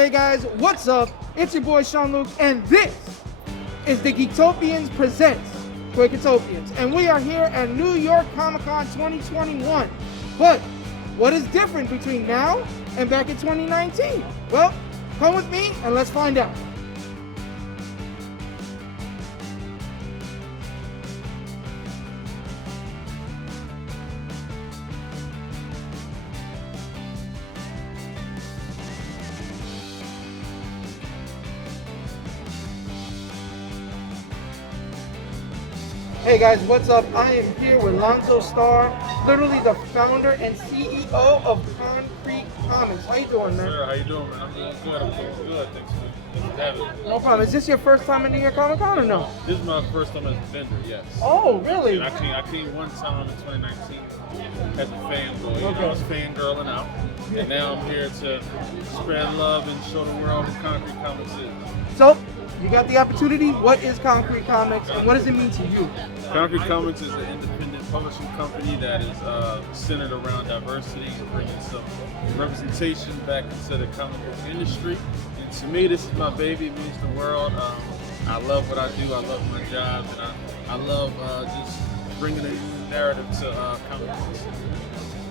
Hey guys, what's up? It's your boy Sean-Luc, and this is the Geektopians presents Quick-A-Topians, and we are here at New York Comic Con 2021. But what is different between now and back in 2019? Well, come with me and let's find out. Hey guys, what's up? I am here with Lonzo, Starr, literally the founder and CEO of Concrete Comics. How you doing, man? Sir, how you doing, man? I'm doing good. I'm doing good. Thanks for having me. No problem. Is this your first time in New York Comic Con or no? This is my first time as a vendor, yes. Oh, really? I came one time in 2019 as a fanboy. Okay. I was fangirling out. And now I'm here to spread love and show the world what Concrete Comics is. So, you got the opportunity. What is Concrete Comics and what does it mean to you? Concrete Comics is an independent publishing company that is centered around diversity and bringing some representation back into the comic book industry. And to me, this is my baby. It means the world. I love what I do. I love my job, and I love just bringing a new narrative to comic books.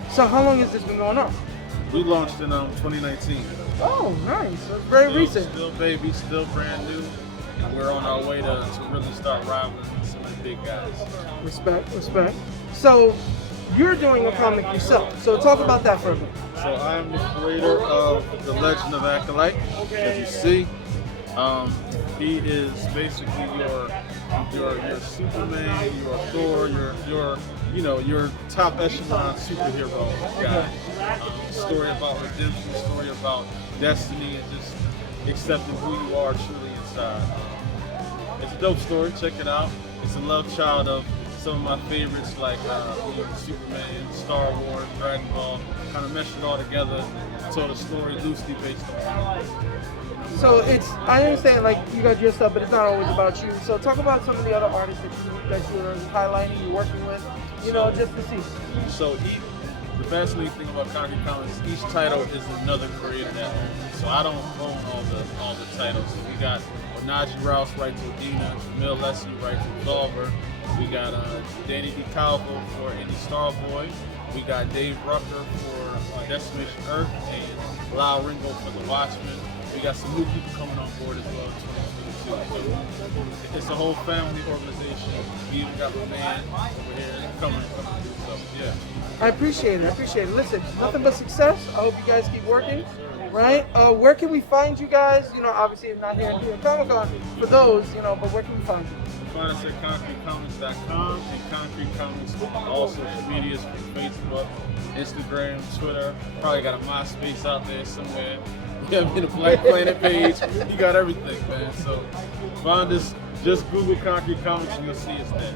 So, how long has this been going on? We launched in 2019. Oh, nice. That's very recent. Still baby, still brand new, and we're on our way to really start rivaling some of the big guys. Respect, respect. So, you're doing a comic yourself. So, talk about that for a minute. So I'm the creator of The Legend of Acolyte, as you see. He is basically your Superman, your Thor, your top echelon superhero guy. Story about redemption, story about destiny, and just accepting who you are truly inside. It's a dope story. Check it out. It's a love child of some of my favorites like Superman, Star Wars, Dragon Ball. Kind of meshed it all together, told a story loosely based on. So I understand like you got your stuff, but it's not always about you. So talk about some of the other artists that you're highlighting, you're working with, just to see. So the fascinating thing about Concrete Comics, each title is another creator that owns. So I don't own all the titles. So we got Onaji Rouse right to Adina, Jamil Leslie right to Absolver. We got Danny DeCalvo for Any Starboy. We got Dave Rucker for Destination Earth and Lyle Ringo for The Watchmen. We got some new people coming on board as well in 2022. So it's a whole family organization. We even got my man over here coming to do stuff. Yeah. I appreciate it. Listen, nothing but success. I hope you guys keep working. Right? Where can we find you guys? Obviously not here at New York Comic Con for those, but where can we find you? Find us at concretecomics.com and Concrete Comics on all social medias, Facebook, Instagram, Twitter. Probably got a MySpace out there somewhere. We have a Black Planet page. You got everything, man. So find us. Just Google Concrete Comics and you'll see us there.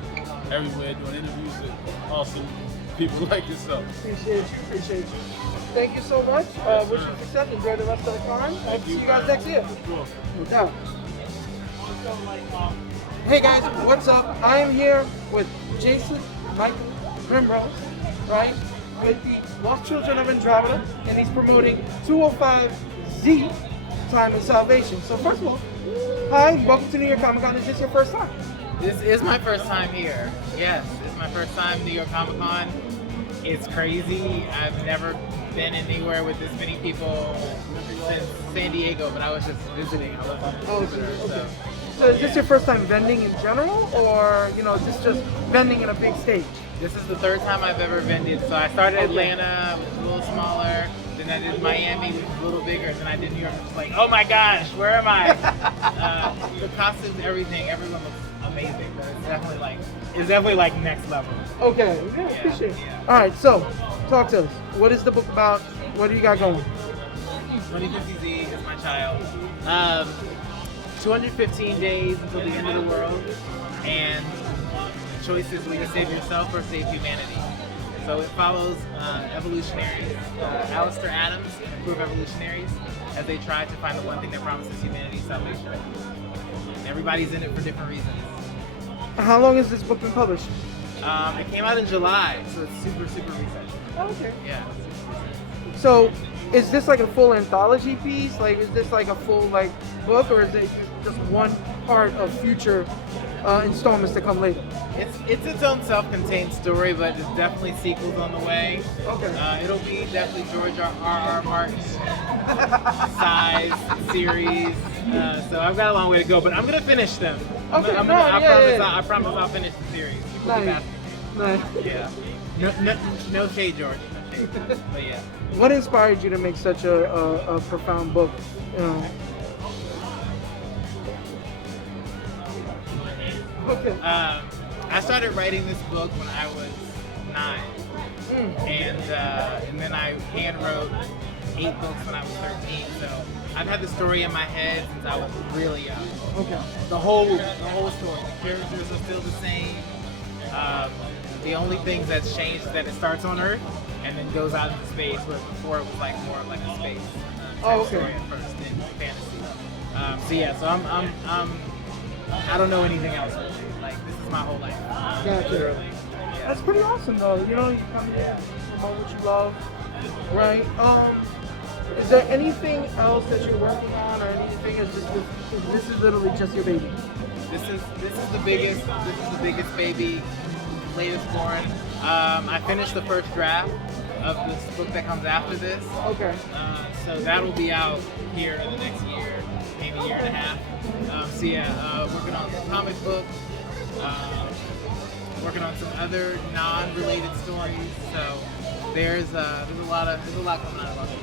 Everywhere doing interviews with awesome people like yourself. Appreciate you. Thank you so much. Wish you success. Enjoy the rest of the con. I'll see you guys next year. No doubt. Hey guys, what's up? I am here with Jason, Michael, Primrose, right? With the Lost Children of Andromeda, and he's promoting 205Z, Time and Salvation. So first of all, hi, welcome to New York Comic Con. Is this your first time? This is my first time here. Yes, this is my first time New York Comic Con. It's crazy. I've never been anywhere with this many people since San Diego, but I was just visiting. I was on visitor, So is this your first time vending in general, or is this just vending in a big stage? This is the third time I've ever vended. So I started Atlanta, which was a little smaller. Then I did Miami, which was a little bigger. Then I did New York, which was like, oh my gosh, where am I? The costumes, everything, everyone looks amazing. But it's definitely like next level. Okay, yeah, appreciate it. Yeah. All right, so talk to us. What is the book about? What do you got going? 2050Z is my child. 215 days until the end of the world, and the choice is will you save yourself or save humanity. So it follows evolutionaries, Alistair Adams and a crew of evolutionaries, as they try to find the one thing that promises humanity salvation. And everybody's in it for different reasons. How long has this book been published? It came out in July, so it's super recent. Oh, okay. Yeah. So is this like a full anthology piece? Like, is this like a full like book, or is it just one part of future installments to come later? It's its own self-contained story, but there's definitely sequels on the way. Okay. It'll be definitely George R.R. Martin's size series. So I've got a long way to go, but I'm gonna finish them. Okay. I promise I'll finish the series. People keep Nice. asking me. Nice. Yeah. No shade, George. No shade. But yeah. What inspired you to make such a profound book? You know? Okay. I started writing this book when I was 9, and then I hand wrote 8 books when I was 13. So I've had the story in my head since I was really young. Okay. The whole story. The characters are still the same. The only thing that's changed is that it starts on Earth and then goes out into space, where before it was like more of like a space story at first in fantasy. So yeah, so I don't know anything else really. Like, this is my whole life. Gotcha. Literally. Yeah. That's pretty awesome though. You know, you come here, promote what you love, right? Is there anything else that you're working on, or anything? Is this is literally just your baby? This is the biggest. This is the biggest baby, latest born. I finished the first draft of this book that comes after this. Okay. So that'll be out here in the next year, maybe a year and a half. So yeah, working on some comic books, working on some other non-related stories. So there's a lot coming out about this.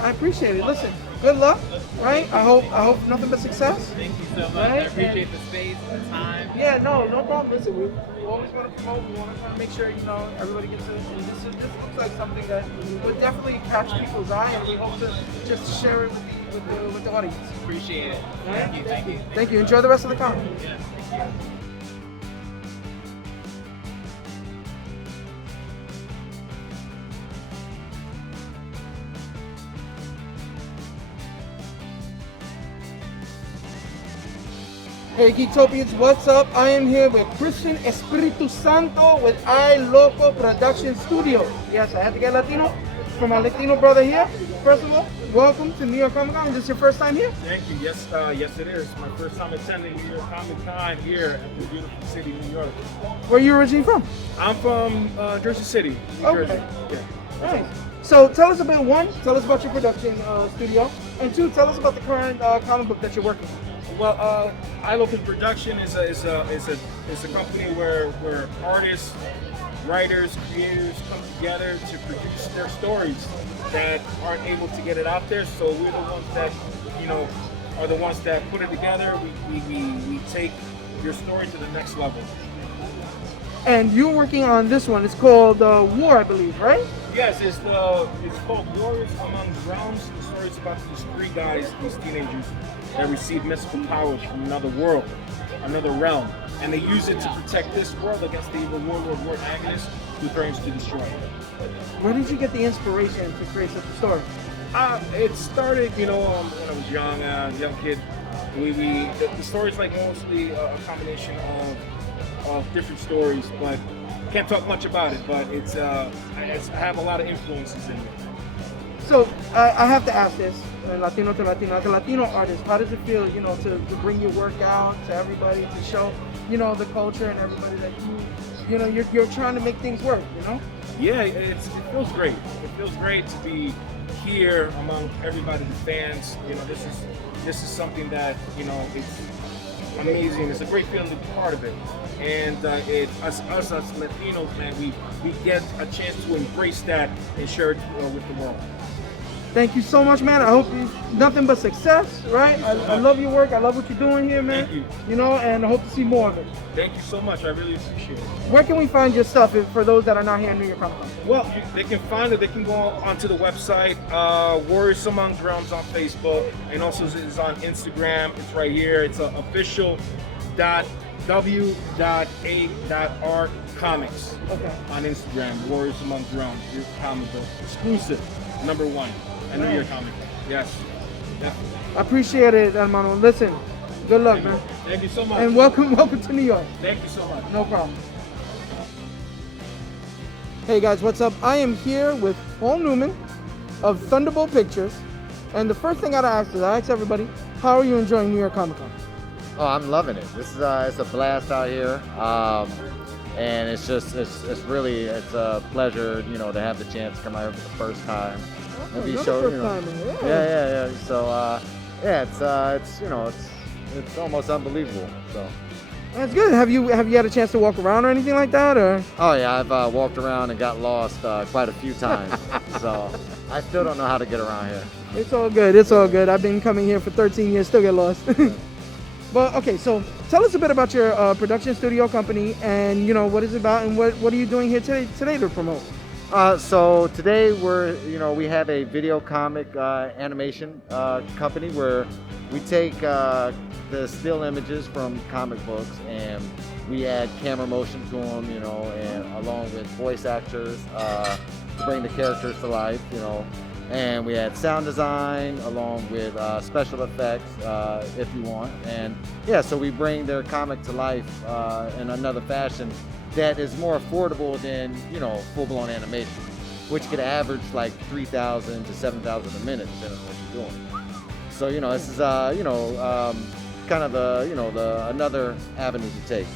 I appreciate it. Listen, good luck, right? I hope nothing but success. Thank you so much. Right? I appreciate the space and the time. Yeah, no problem. Listen, we always want to promote. We want to try to make sure, you know, everybody gets it. And this looks like something that would definitely catch people's eye, and we hope to just share it with the audience. Appreciate it. Right? Thank you. Thank you. Enjoy the rest of the comic. Yeah, thank you. Hey Geektopians, what's up? I am here with Christian Espiritusanto with I Loco Production Studio. Yes, I had to get Latino for my Latino brother here. First of all, welcome to New York Comic Con. Is this your first time here? Thank you. Yes, yes it is. My first time attending New York Comic Con here at the beautiful city, New York. Where are you originally from? I'm from Jersey City, New Okay. Jersey. Yeah. Nice. So tell us about tell us about your production studio, and 2, tell us about the current comic book that you're working on. Well, iLocal Production is a company where artists, writers, creators come together to produce their stories that aren't able to get it out there. So we're the ones that, you know, are the ones that put it together. We take your story to the next level. And you're working on this one. It's called W.A.R, I believe, right? Yes, it's called Warriors Among Realms. The story is about these 3 guys, these teenagers, that receive mystical powers from another world, another realm, and they use it to protect this world against the evil warlord War Agnes, who threatens to destroy it. Where did you get the inspiration to create such a story? It started, you know, when I was young kid. The story's like mostly a combination of different stories, but can't talk much about it. But I have a lot of influences in it. So I have to ask this, Latino to Latino, as a Latino artist, how does it feel, you know, to bring your work out to everybody, to show, you know, the culture and everybody that you know, you're trying to make things work, you know? Yeah, it feels great. It feels great to be here among everybody, the fans. You know, this is something that, you know, it's amazing. It's a great feeling to be part of it. And us as Latinos, man, we get a chance to embrace that and share it with the world. Thank you so much, man. I hope nothing but success, right? I love your work. I love what you're doing here, man. Thank you. You know, and I hope to see more of it. Thank you so much. I really appreciate it. Where can we find your stuff for those that are not here in New York Comic Con? Well, they can find it. They can go onto the website, Warriors Among Realms on Facebook, and also it's on Instagram. It's right here. It's official.w.a.r comics Okay. on Instagram. Warriors Among Realms, your comic book, exclusive, #1. I know your comic book. Yes. Definitely. I appreciate it, hermano. Listen, good luck, man. Thank you so much. And welcome to New York. Thank you so much. No problem. Hey guys, what's up? I am here with Paul Newman, of Thunderbolt Pictures. And the first thing I ask everybody, how are you enjoying New York Comic Con? Oh, I'm loving it. This is it's a blast out here, and it's a pleasure, to have the chance to come out here for the first time. And be shown, yeah. So it's almost unbelievable. So. That's good. Have you had a chance to walk around or anything like that, or? Oh yeah, I've walked around and got lost quite a few times. So I still don't know how to get around here. It's all good. It's all good. I've been coming here for 13 years, still get lost. But okay, so tell us a bit about your production studio company and what it's about and what are you doing here today to promote? So today we have a video comic animation company where we take the still images from comic books and we add camera motion to them, and along with voice actors to bring the characters to life, and we add sound design along with special effects if you want, and yeah, so we bring their comic to life in another fashion that is more affordable than full-blown animation, which could average like 3,000 to 7,000 a minute depending on what you're doing. So this is kind of the another avenue to take.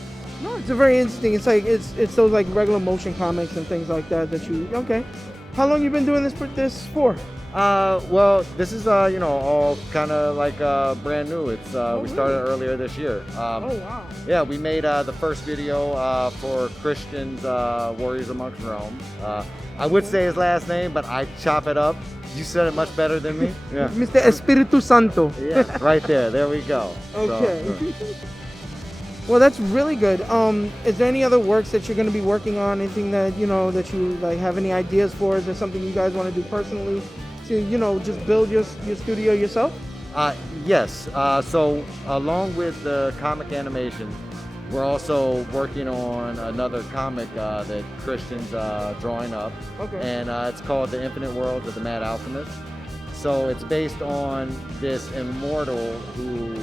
No, it's a very interesting. It's like it's those like regular motion comics and things like that you okay. How long you been doing this for? Well, this is all kind of like brand new. It's we started earlier this year. Oh wow! Yeah, we made the first video for Christian's Warriors Amongst Rome. I would say his last name, but I chop it up. You said it much better than me. Yeah. Mr. Espiritusanto. Yeah, right there. There we go. Okay. So, well, that's really good. Is there any other works that you're going to be working on? Anything that that you like have any ideas for? Is there something you guys want to do personally to just build your studio yourself? Yes. So along with the comic animation, we're also working on another comic that Christian's drawing up. Okay. And it's called The Infinite Worlds of the Mad Alchemist. So it's based on this immortal who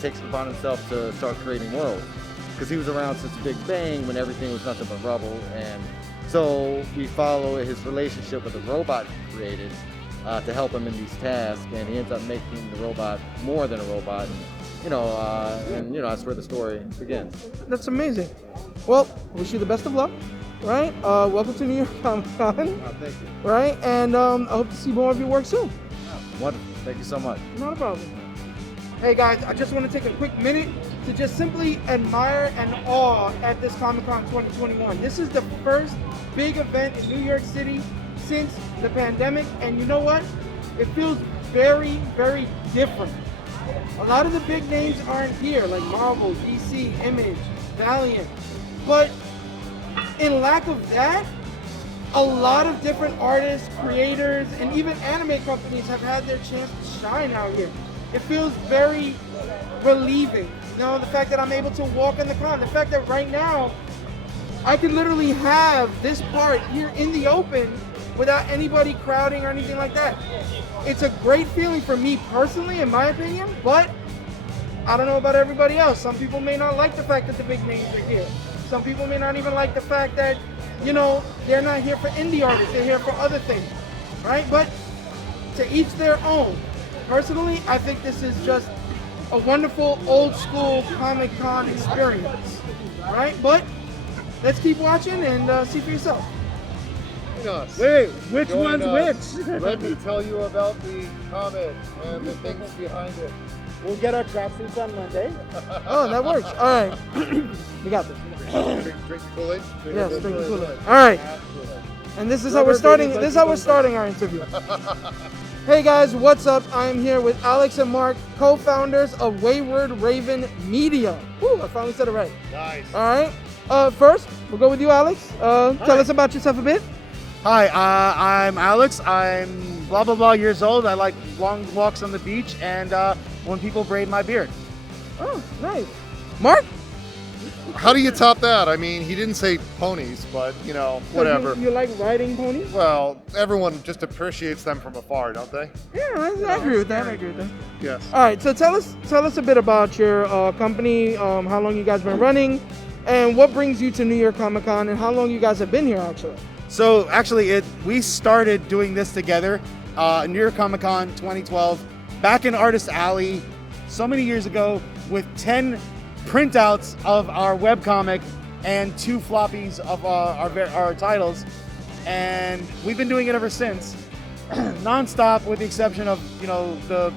takes it upon himself to start creating worlds. Because he was around since the Big Bang when everything was nothing but rubble. And so we follow his relationship with the robot he created to help him in these tasks. And he ends up making the robot more than a robot. That's where the story begins. That's amazing. Well, wish you the best of luck. Right? Welcome to New York Comic Con. Thank you. Right? And I hope to see more of your work soon. Wonderful. Thank you so much. Not a problem. Hey guys, I just want to take a quick minute to just simply admire and awe at this Comic Con 2021. This is the first big event in New York City since the pandemic, and you know what? It feels very, very different. A lot of the big names aren't here, like Marvel, DC, Image, Valiant, but in lack of that, a lot of different artists, creators, and even anime companies have had their chance to shine out here. It feels very relieving. The fact that I'm able to walk in the con, the fact that right now, I can literally have this part here in the open without anybody crowding or anything like that. It's a great feeling for me personally, in my opinion, but I don't know about everybody else. Some people may not like the fact that the big names are here. Some people may not even like the fact that, they're not here for indie artists, they're here for other things, right? But to each their own. Personally, I think this is just a wonderful old school Comic-Con experience, right? But let's keep watching and see for yourself. Wait, which Join one's us. which? Let me tell you about the comic and the things behind it. We'll get our tracksuits on Monday. Oh, that works. All right. We got this. Drink the Kool-Aid? Yes, drink the Kool-Aid. All right. And this is how we're starting. This is how we're starting our interview. Hey guys, what's up? I am here with Alex and Mark, co-founders of Wayward Raven Media. Woo, I finally said it right. Nice. All right. First, we'll go with you, Alex. Tell us about yourself a bit. Hi, I'm Alex. I'm blah blah blah years old. I like long walks on the beach and when people braid my beard. Oh, nice. Mark? How do you top that? I mean, he didn't say ponies, but, whatever. You like riding ponies? Well, everyone just appreciates them from afar, don't they? Yeah, I agree with that. I agree with that. Yes. All right, so tell us a bit about your company, how long you guys been running, and what brings you to New York Comic Con, and how long you guys have been here, actually. So actually, we started doing this together, New York Comic Con 2012, back in Artist Alley, so many years ago, with 10 printouts of our webcomic and 2 floppies of our titles, and we've been doing it ever since, non-stop, with the exception of the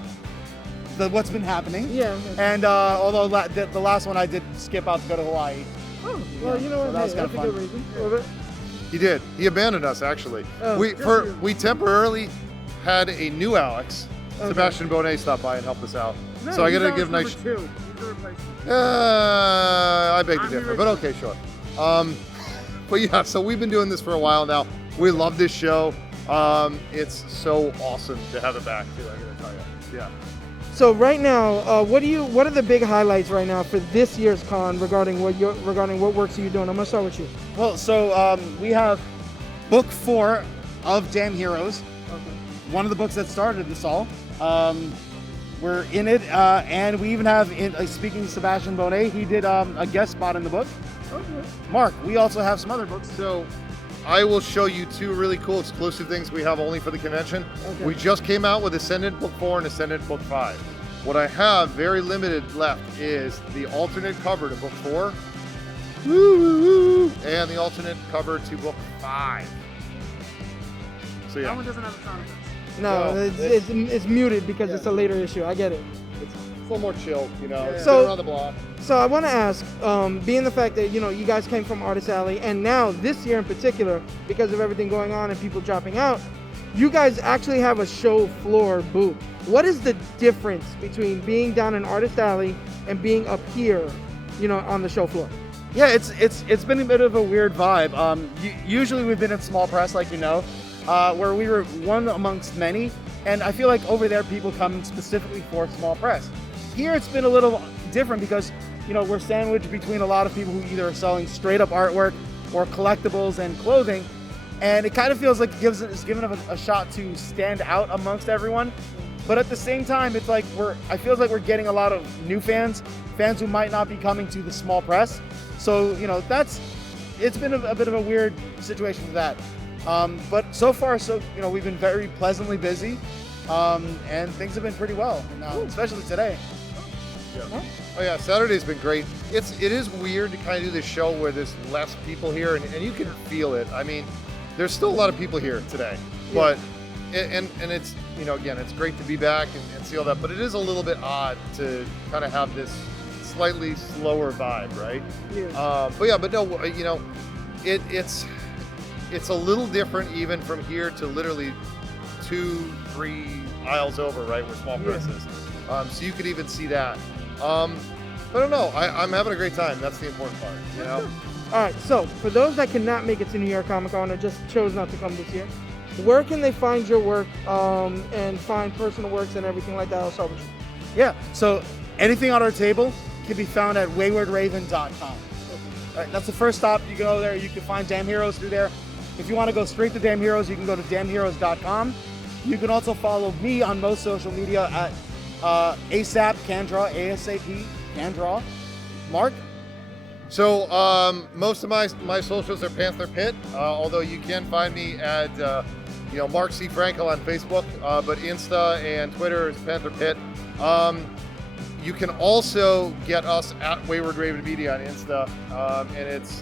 what's been happening. Yeah. And although the last one I did skip out to go to Hawaii. Oh, well, you know what? So that was Hey, that's a kinda good fun. reason. He did. He abandoned us, actually. Oh, we temporarily had a new Alex, Sebastian Bonet, stop by and help us out. No, so I got to he's give Alex nice. number 2. He's the replacement. I beg to differ, but okay, sure. But yeah, so we've been doing this for a while now. We love this show. It's so awesome to have it back too. I gotta tell you. Yeah. So right now, what are the big highlights right now for this year's con regarding what works are you doing? I'm gonna start with you. Well, so we have book 4 of Damn Heroes. Okay. One of the books that started this all. We're in it, and we even have, speaking of Sebastian Bonet, he did a guest spot in the book. Okay. Mark, we also have some other books. So I will show you 2 really cool exclusive things we have only for the convention. Okay. We just came out with Ascendant Book 4 and Ascendant Book 5. What I have very limited left is the alternate cover to Book 4 and the alternate cover to Book 5. So yeah. That one doesn't have a ton of books. No, No, it's muted because it's a later issue. I get it. It's a little more chill, It's So- been around the block. So I want to ask, being the fact that you guys came from Artist Alley, and now this year in particular, because of everything going on and people dropping out, you guys actually have a show floor booth. What is the difference between being down in Artist Alley and being up here, on the show floor? Yeah, it's been a bit of a weird vibe. Usually we've been in small press, like where we were one amongst many, and I feel like over there people come specifically for small press. Here it's been a little different because we're sandwiched between a lot of people who either are selling straight up artwork or collectibles and clothing, and it kind of feels like it's given us a shot to stand out amongst everyone. But at the same time, it's like I feel like we're getting a lot of new fans who might not be coming to the small press. So it's been a bit of a weird situation with that. But so far, we've been very pleasantly busy, and things have been pretty well, especially today. Yeah. Oh yeah, Saturday's been great. It is weird to kind of do this show where there's less people here, and you can feel it. I mean, there's still a lot of people here today, but and it's again, it's great to be back and see all that. But it is a little bit odd to kind of have this slightly slower vibe, right? Yeah. But no, it's a little different even from here to literally 2-3 aisles over, right, where small press is. So you could even see that. But I don't know. I'm having a great time. That's the important part, All right, so for those that cannot make it to New York Comic Con or just chose not to come this year, where can they find your work and find personal works and everything like that? I'll start with you. Yeah, so anything on our table can be found at waywardraven.com. All right, that's the first stop. You go there, you can find Damn Heroes through there. If you want to go straight to Damn Heroes, you can go to damnheroes.com. You can also follow me on most social media at ASAP Candraw, ASAP Candraw. Mark? So most of my socials are Panther Pit, although you can find me at Mark C. Frankel on Facebook, but Insta and Twitter is Panther Pit. You can also get us at Wayward Raven Media on Insta, and it's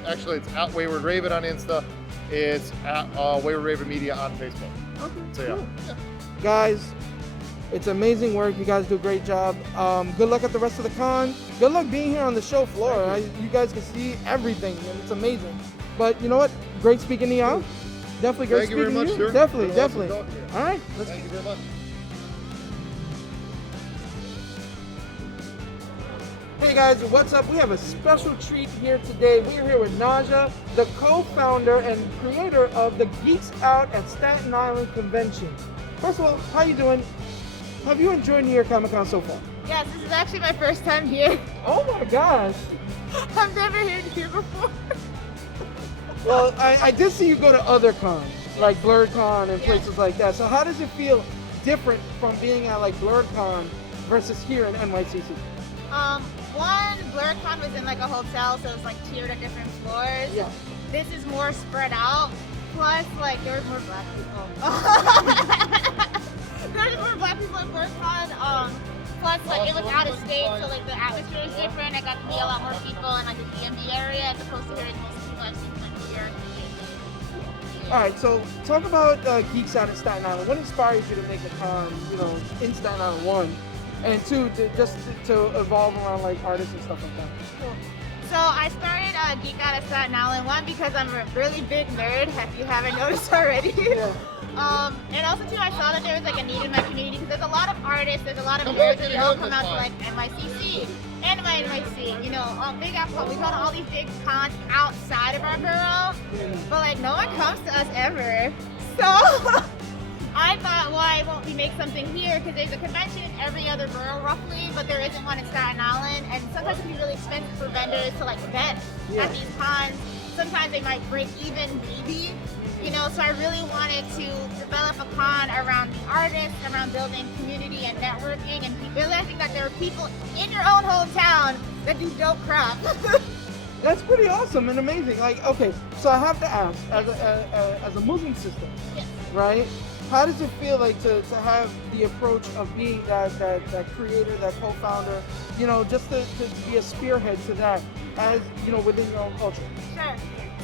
at Wayward Raven on Insta. It's at Wayward Raven Media on Facebook. Okay, So cool. yeah. Guys, it's amazing work. You guys do a great job. Good luck at the rest of the con. Good luck being here on the show floor. You guys can see everything, and it's amazing. But you know what? Great speaking to y'all. Definitely great Thank you very speaking much, to you. sir. Definitely, Been awesome definitely. talking to you. All right, let's Thank you very much. Hey guys, what's up? We have a special treat here today. We are here with Naja, the co-founder and creator of the Geeks Out at Staten Island convention. First of all, how you doing? Have you enjoyed New York Comic Con so far? Yes, this is actually my first time here. Oh my gosh. I've never been here before. Well, I did see you go to other cons, like BlurredCon and places like that. So how does it feel different from being at like BlurredCon versus here in NYCC? One, BlurredCon was in like a hotel, so it was like tiered at different floors. Yeah. This is more spread out. Plus, like, there's more black people. There's more black people at BlurCon. Plus, like, it was out of state, so, like, the atmosphere is different. I got to meet a lot more people in, like, the DMV area as opposed to hearing most people I've seen from New York. All right, so talk about Geeks Out in Staten Island. What inspired you to make a con, you know, in Staten Island, one, and two, to evolve around like artists and stuff like that? Cool. So I started Geek Out at Staten Island, one, because I'm a really big nerd, if you haven't noticed already. Yeah. And also too, I saw that there was like a need in my community because there's a lot of artists, there's a lot of nerds, and they all come out to like NYCC, NYC, you know, Big Apple. We go to all these big cons outside of our borough, but like no one comes to us ever. So I thought, why won't we make something here? Because there's a convention in every other borough roughly, but there isn't one in Staten Island, and sometimes it can be really expensive for vendors to like vet at these cons. Sometimes they might break even maybe. You know, so I really wanted to develop a con around the artists, around building community and networking, and realizing that there are people in your own hometown that do dope crap. That's pretty awesome and amazing. Like, okay, so I have to ask, as a Muslim sister, right? How does it feel like to have the approach of being that creator, that co-founder, you know, just to be a spearhead to that, as you know, within your own culture? Sure.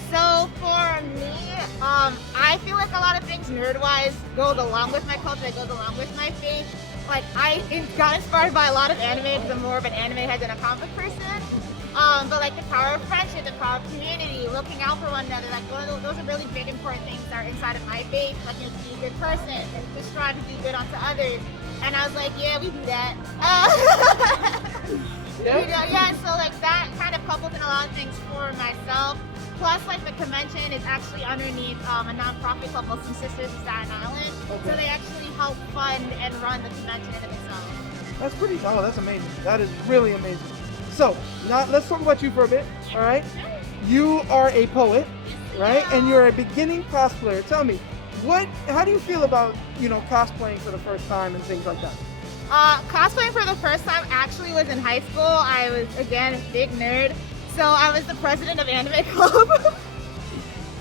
So for me, I feel like a lot of things nerd-wise goes along with my culture, it goes along with my faith. Like I got inspired by a lot of anime because I'm more of an anime head than a comic person. But like the power of friendship, the power of community, looking out for one another, like those are really big important things that are inside of my faith. Like you know, to be a good person, to strive to do good unto others. And I was like, yeah, we do that. Yeah, so like that kind of couples in a lot of things for myself. Plus, like the convention is actually underneath a nonprofit called Muslim Sisters of Staten Island. Okay. So they actually help fund and run the convention in itself. That's pretty, oh, that's amazing. That is really amazing. So, now let's talk about you for a bit, all right? You are a poet, right? And you're a beginning cosplayer. Tell me, how do you feel about, you know, cosplaying for the first time and things like that? Cosplaying for the first time actually was in high school. I was, again, a big nerd. So I was the president of Anime Club.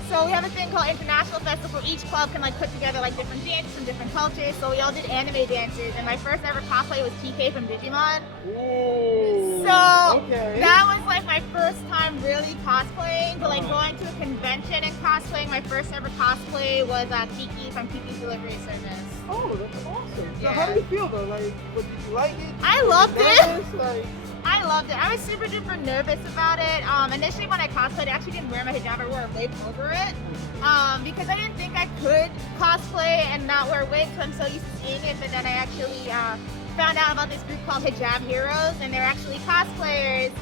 So we have a thing called International Festival. Each club can like put together like different dances from different cultures. So we all did anime dances, and my first ever cosplay was TK from Digimon. Ooh, so okay. That was like my first time really cosplaying. But like going to a convention and cosplaying, my first ever cosplay was Kiki from Kiki's Delivery Service. Oh, that's awesome. Yeah. So how do you feel though? Like, did you like it? I loved it. Like, I loved it. I was super duper nervous about it. Initially when I cosplayed, I actually didn't wear my hijab, I wore a wig over it. Because I didn't think I could cosplay and not wear wigs, so I'm so used to seeing it. But then I actually found out about this group called Hijab Heroes, and they're actually cosplayers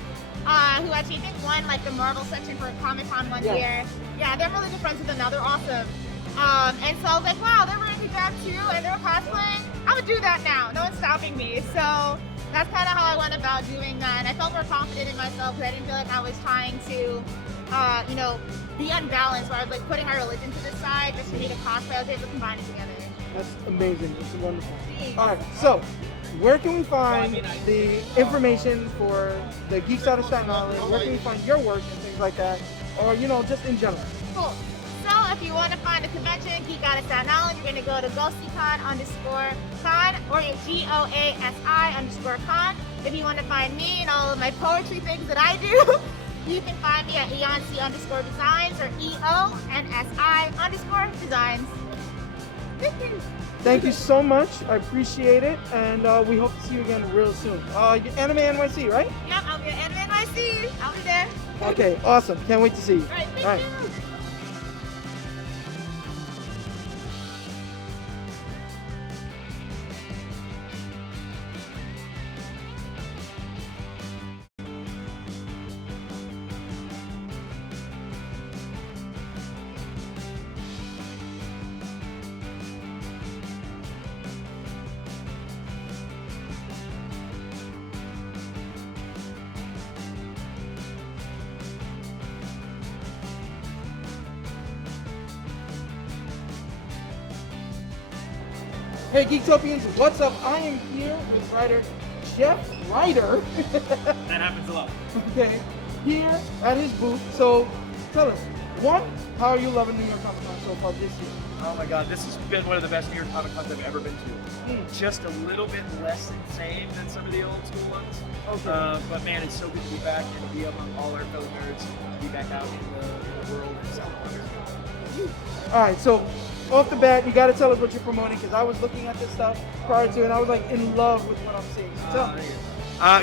who actually, I think, won like the Marvel section for a Comic-Con one year. Yeah, they're really good friends with them now, they're awesome. And so I was like, wow, they're wearing hijab too, and they're cosplaying. I would do that now, no one's stopping me. So that's kind of how I went about doing that, and I felt more confident in myself because I didn't feel like I was trying to, you know, be unbalanced, where I was like putting my religion to the side just to make a cosplay. I was able to combine it together. That's amazing. That's wonderful. All right, so where can we find the information for the Geeks Out of Staten Island? Where can we find your work and things like that, or you know, just in general? Cool. So if you want to find a convention, Geek Out of Staten Island, you're going to go to GoSiCon_con or GOASI_con. If you want to find me and all of my poetry things that I do, you can find me at EONC_designs or EONSI_designs. Thank you so much. I appreciate it, and we hope to see you again real soon. Anime NYC, right? Yep, I'll be at Anime NYC. I'll be there. Okay, awesome. Can't wait to see you. All right, thank you. Hey Geektopians, what's up? I am here with Jeff Ryder. That happens a lot. Okay, here at his booth. So tell us, one, how are you loving New York Comic Con so far this year? Oh my God, this has been one of the best New York Comic Cons I've ever been to. Just a little bit less insane than some of the old school ones. Okay. But man, it's so good to be back and to be among all our fellow nerds, to be back out in the world and sound wonderful. All right, so off the bat, you got to tell us what you're promoting, because I was looking at this stuff prior to, and I was like in love with what I'm seeing. So tell me.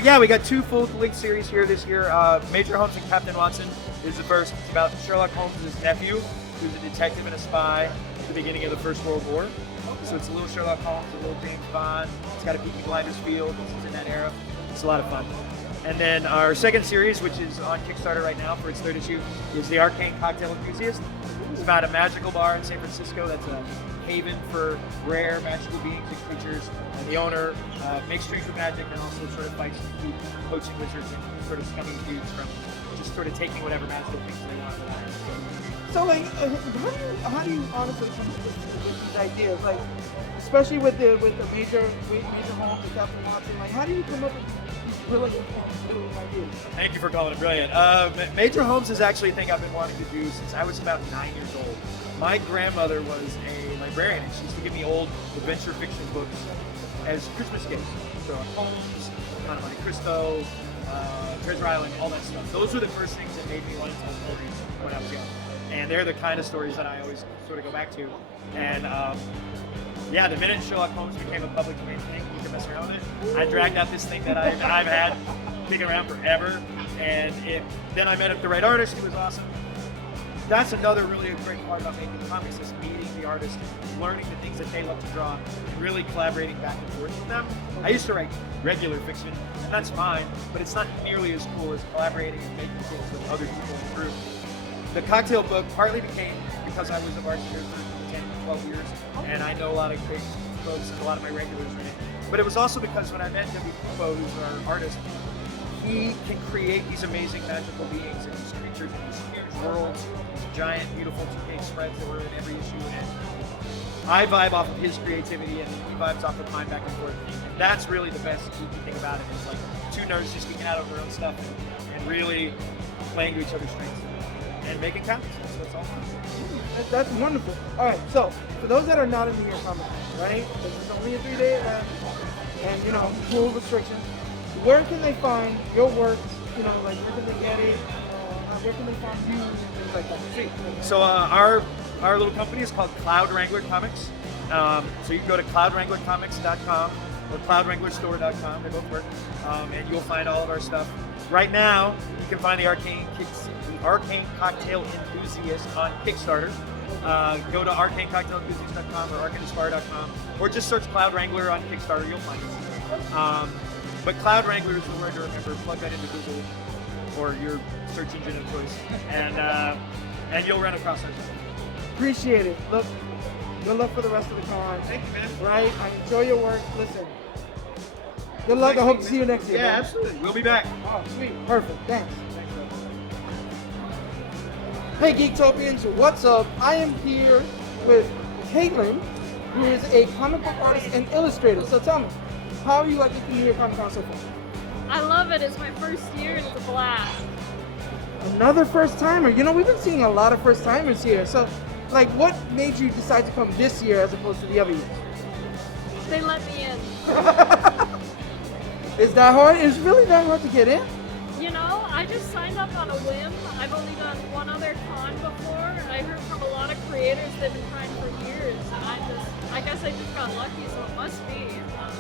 Yeah, we got 2 full-length series here this year. Major Holmes and Captain Watson is the first. It's about Sherlock Holmes' nephew, who's a detective and a spy at the beginning of the First World War. So it's a little Sherlock Holmes, a little James Bond. It's got a Peaky Blinders feel. This is in that era. It's a lot of fun. And then our second series, which is on Kickstarter right now for its 3rd issue, is The Arcane Cocktail Enthusiast. It's about a magical bar in San Francisco that's a haven for rare magical beings and creatures. And the owner makes drinks with magic and also sort of fights to keep poaching wizards and sort of scummy dudes from just sort of taking whatever magical things they want without it. So like, how do you honestly come up with these ideas? Like, especially with the Major Holmes and Captain Watson. Like, how do you come up with these brilliant ideas? Thank you for calling it brilliant. Major Holmes is actually a thing I've been wanting to do since I was about 9 years old. My grandmother was a librarian, and she used to give me old adventure fiction books as Christmas gifts. So Holmes, Count of Monte Cristo, Treasure Island, all that stuff. Those were the first things that made me want to tell stories when I was young. And they're the kind of stories that I always sort of go back to. And yeah, the minute Sherlock Holmes became a public domain thing, you can mess around with it. I dragged out this thing that I've had kicking around forever. And then I met up the right artist, who was awesome. That's another really great part about making comics, is meeting the artist, learning the things that they love to draw, and really collaborating back and forth with them. I used to write regular fiction, and that's fine, but it's not nearly as cool as collaborating and making things with other people in the group. The cocktail book partly became because I was a bartender for 10, 12 years, and I know a lot of great folks and a lot of my regulars in it. But it was also because when I met W.A.R, who's our artist, he can create these amazing magical beings and these creatures and these huge worlds, these giant, beautiful 2K spreads that were in every issue. And I vibe off of his creativity, and he vibes off of mine back and forth. And that's really the best geeky thing about it. It's like 2 nerds just geeking out over their own stuff and really playing to each other's strengths and making comics. So it's all fun. That's wonderful. All right, so for those that are not in New York Comic Con, right? This is only a 3-day event, and you know, cool restrictions. Where can they find your work? You know, like where can they get it? Where can they find you? And things like that. So our little company is called Cloud Wrangler Comics. So you can go to cloudwranglercomics.com or cloudwranglerstore.com. They both work, and you'll find all of our stuff. Right now, you can find the Arcane Cocktail Enthusiast on Kickstarter. Go to arcanecocktailenthusiast.com or arcaneaspire.com, or just search Cloud Wrangler on Kickstarter. You'll find it. But Cloud Wrangler is the word to remember. Plug that into Google or your search engine of choice, and you'll run across our stuff. Appreciate it. Look, good luck for the rest of the con. Thank you, man. Right? I enjoy your work. Listen. Good luck. I hope to see you next year. Yeah, man. absolutely. We'll be back. Oh, sweet. Perfect. Thanks. Hey, Geektopians. What's up? I am here with Katelyn, who is a comic book artist and illustrator. So tell me, how are you liking the New York Comic Con so far? I love it. It's my first year and it's a blast. Another first timer. You know, we've been seeing a lot of first timers here. So, like, what made you decide to come this year as opposed to the other years? They let me in. Is that hard? Is really that hard to get in? You know, I just signed up on a whim. I've only done one other con before. I heard from a lot of creators they've been trying for years, and I guess I just got lucky, so it must be.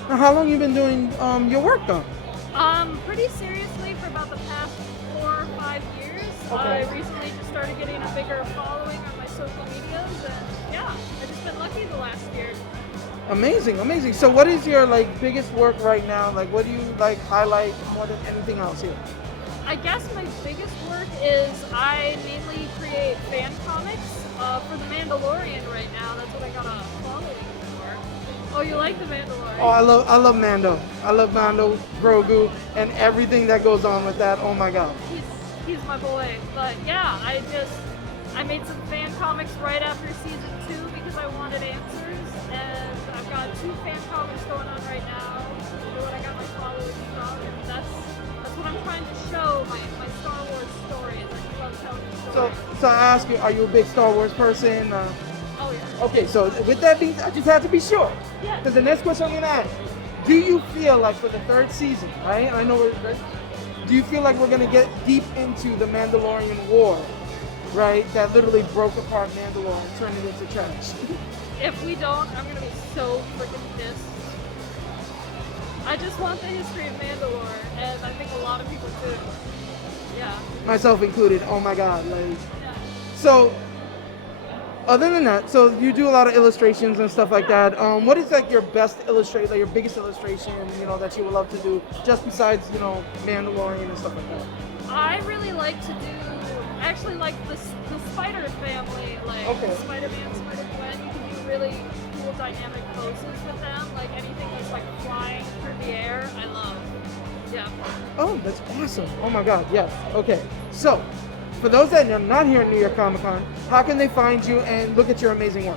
Now, how long you been doing your work though? Pretty seriously for about the past 4 or 5 years. Okay. I recently just started getting a bigger following on my social medias, and yeah, I've just been lucky the last year. Amazing, amazing. So what is your like biggest work right now? Like what do you like highlight more than anything else here? I guess my biggest work is I mainly create fan comics for The Mandalorian right now. That's what I got a following for. Oh, you like The Mandalorian? Oh, I love Mando. I love Mando, Grogu, and everything that goes on with that. Oh my God. He's my boy. But yeah, I made some fan comics right after season 2 because I wanted answers, and I've got 2 fan comics going on right now. What I got my followers from, and that's what I'm trying to show my Star Wars stories. I love telling stories. So I ask you, are you a big Star Wars person? Oh yeah. Okay, so with that being, I just have to be sure. Yeah. Because the next question I'm gonna ask, do you feel like for the third season, right? I know do you feel like we're gonna get deep into the Mandalorian war, right? That literally broke apart Mandalore and turned it into trash. If we don't, I'm gonna be so freaking pissed. I just want the history of Mandalore, and I think a lot of people do. Yeah. Myself included. Oh my God! Like, Yeah. so. Other than that, so you do a lot of illustrations and stuff like that. What is like your best illustration, like your biggest illustration, you know, that you would love to do, just besides, you know, Mandalorian and stuff like that? I really like to do, actually like the Spider family, like Okay. Spider-Man, Spider-Gwen. You can do really cool dynamic poses with them, like anything that's like flying through the air. I love. Yeah. Oh, that's awesome. Oh my God, yes. Okay, so for those that are not here at New York Comic Con, how can they find you and look at your amazing work?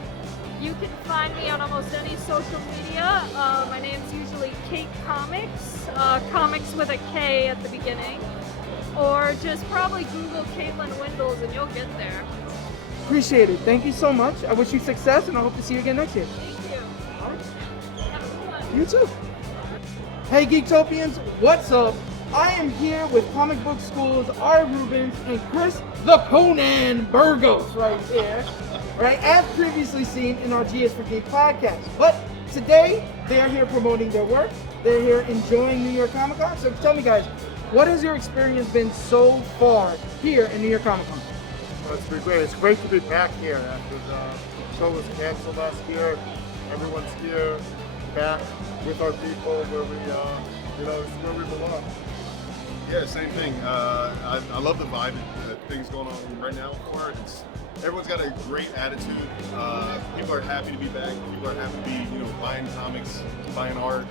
You can find me on almost any social media. My name's usually Kate Comics, comics with a K at the beginning. Or just probably Google Katelyn Windels and you'll get there. Appreciate it. Thank you so much. I wish you success and I hope to see you again next year. Thank you. Have a good one. You too. Hey Geektopians, what's up? I am here with Comic Book School's A.A Ruben and Kris the Conan Burgos right here, right? As previously seen in our GS for Geek podcast. But today, they are here promoting their work. They're here enjoying New York Comic Con. So tell me guys, what has your experience been so far here in New York Comic Con? Well, it's been great. It's great to be back here after the show was canceled last year. Everyone's here, back with our people where we, it's where we belong. Yeah, same thing. I love the vibe that things going on right now. Everyone's got a great attitude. People are happy to be back. People are happy to be, buying comics, buying art,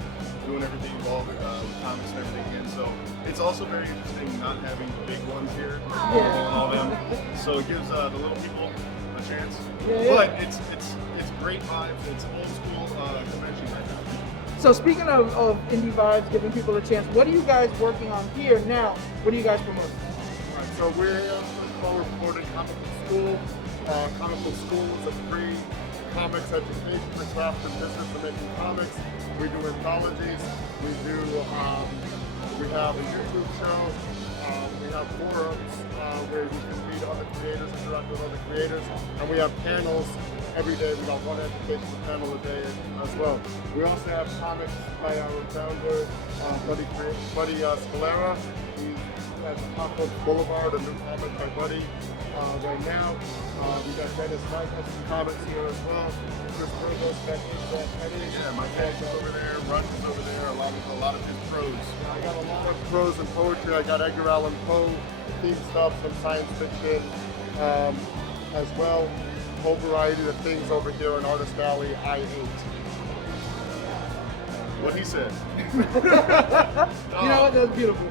doing everything involved with comics and everything. And so it's also very interesting not having the big ones here, all of them. So it gives the little people a chance. But it's great vibes. It's old school convention right now. So speaking of indie vibes, giving people a chance, what are you guys working on here now? What are you guys promoting? All right, so we're reporting Comic Book School. Comic Book School is a free comics education for craft and business for making comics. We do anthologies. We have a YouTube show. We have forums where you can read other creators, interact with other creators, and we have panels every day. We got one educational panel a day as well. We also have comics by our founder, Buddy Scalera. He's at Apocalypse Boulevard, a new comic by Buddy. Right now, we got Dennis Knight has some comics here as well. Kris Burgos, yeah, my dad's over there, Rush is over there, a lot of his prose. I got a lot of prose and poetry. I got Edgar Allan Poe, theme stuff, some science fiction as well. Whole variety of things over here in Artist Alley, I 8. What he said. You know what? That was beautiful.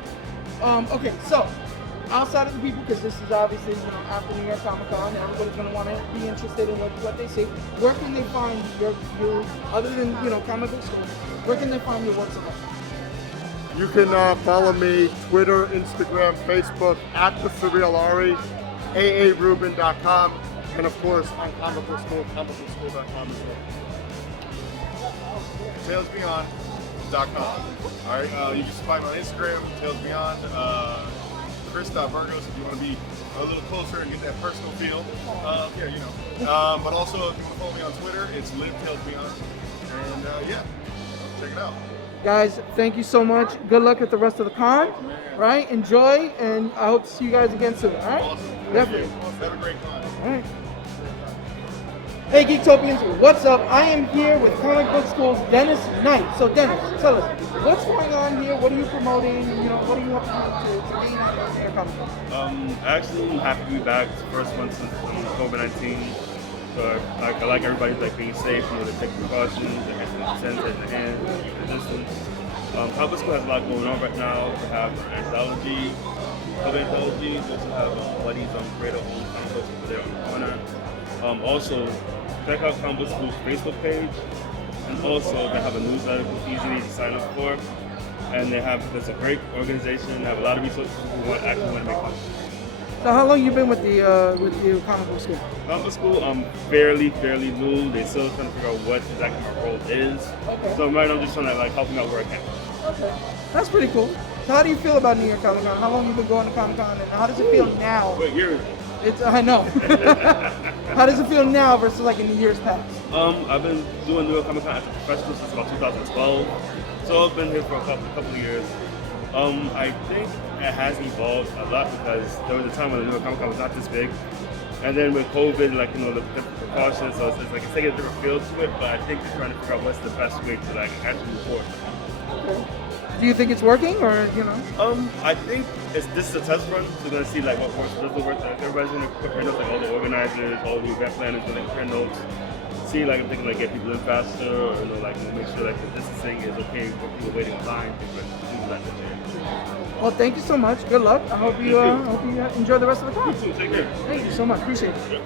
Okay, so outside of the people, because this is obviously after New York Comic Con, everybody's gonna want to be interested in what they see. Where can they find your other than Comic Book School? Where can they find your works of art? You can follow me Twitter, Instagram, Facebook at the Surreal Ari, AARuben.com, and of course on Comic Book School, comicbookschool.com as well. TalesBeyond.com. All right, you can find me on Instagram, Tales Beyond. Kris.Burgos if you want to be a little closer and get that personal feel. But also if you want to follow me on Twitter, it's LiveTalesBeyond. And check it out. Guys, thank you so much. Good luck at the rest of the con. Right? Enjoy, and I hope to see you guys again soon. All right? Awesome. Definitely. Have a great con. All right. Hey Geektopians, what's up? I am here with Comic Book School's Dennis Knight. So Dennis, tell us, what's going on here? What are you promoting? What are you up to gain at your Comic Con? Actually, I'm happy to be back. It's the first one since COVID-19. So I like everybody's being safe, they're taking precautions, they're getting sanitizer in the hands, keeping the distance. Comic Book School has a lot going on right now. We have an anthology, COVID anthology. We also have Buddy's creator own comic books over there on the corner. Also, check out Comic Book School's Facebook page, and also they have a newsletter that's easy to sign up for. And there's a great organization. They have a lot of resources who actually want to make comics. So how long you been with the comic book school? Comic school, I'm fairly new. They still trying to figure out what exactly my role is. Okay. So right now I'm just trying to like help them out where I can. Okay. That's pretty cool. So how do you feel about New York Comic Con? How long you been going to Comic Con, and how does it feel now? What year? I know. How does it feel now versus like in the years past? I've been doing New York Comic Con as a professional since about 2012. So I've been here for a couple of years. I think it has evolved a lot because there was a time when the New York Comic Con was not this big. And then with COVID, like, you know, the different precautions, so it's like it's taking a different feel to it, but I think they're trying to figure out what's the best way to like actually move forward. Okay. Do you think it's working, or you know? I think this is a test run. So we're gonna see like what works, what doesn't work. Like, everybody's gonna compare notes, like all the organizers, all the event planners, gonna compare notes. See, like I'm thinking, like get people in faster, or you know, like make sure like the distancing is okay for people waiting in line, things like that. Well, thank you so much. Good luck. I hope you enjoy the rest of the con. You too. Take care. Thank you so much. Appreciate it.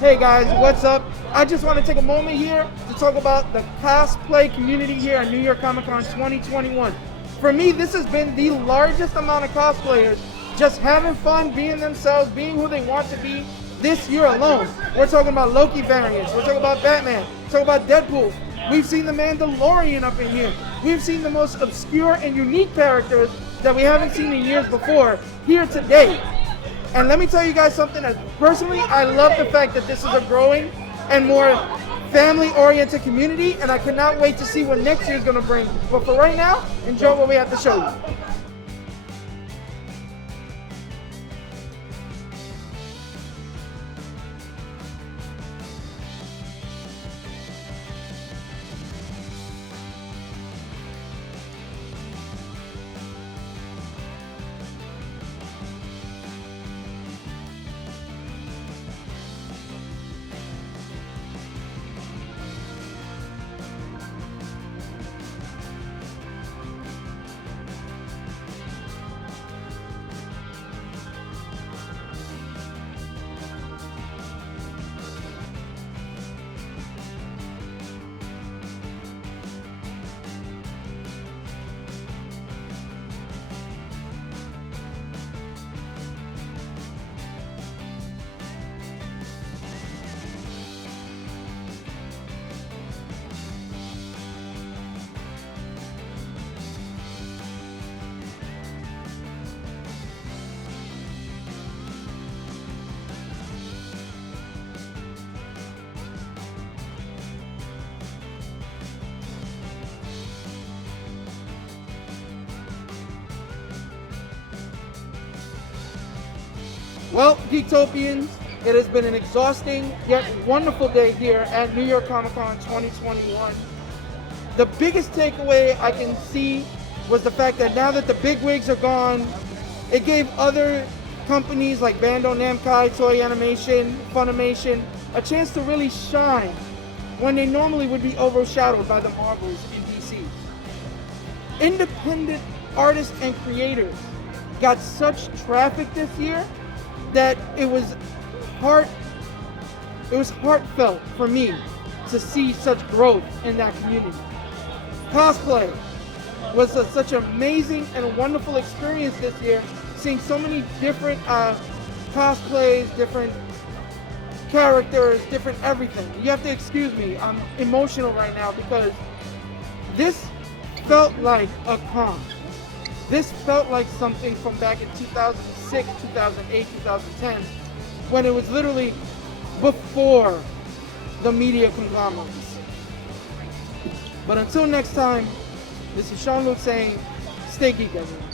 Hey guys, what's up? I just want to take a moment here to talk about the cosplay community here at New York Comic Con 2021. For me, this has been the largest amount of cosplayers just having fun, being themselves, being who they want to be this year alone. We're talking about Loki variants, we're talking about Batman, we're talking about Deadpool. We've seen the Mandalorian up in here. We've seen the most obscure and unique characters that we haven't seen in years before here today. And let me tell you guys something, that personally, I love the fact that this is a growing and more family-oriented community, and I cannot wait to see what next year is going to bring. But for right now, enjoy what we have to show you. Well, Geektopians, it has been an exhausting yet wonderful day here at New York Comic Con 2021. The biggest takeaway I can see was the fact that now that the big wigs are gone, it gave other companies like Bandai Namco, Toei Animation, Funimation, a chance to really shine when they normally would be overshadowed by the Marvels in DC. Independent artists and creators got such traffic this year that it was heartfelt for me to see such growth in that community. Cosplay was such an amazing and wonderful experience this year, seeing so many different cosplays, different characters, different everything. You have to excuse me, I'm emotional right now because this felt like a con. This felt like something from back in 2006, 2008, 2010, when it was literally before the media conglomerates. But until next time, this is Sean-Luc saying, stay geek, everyone.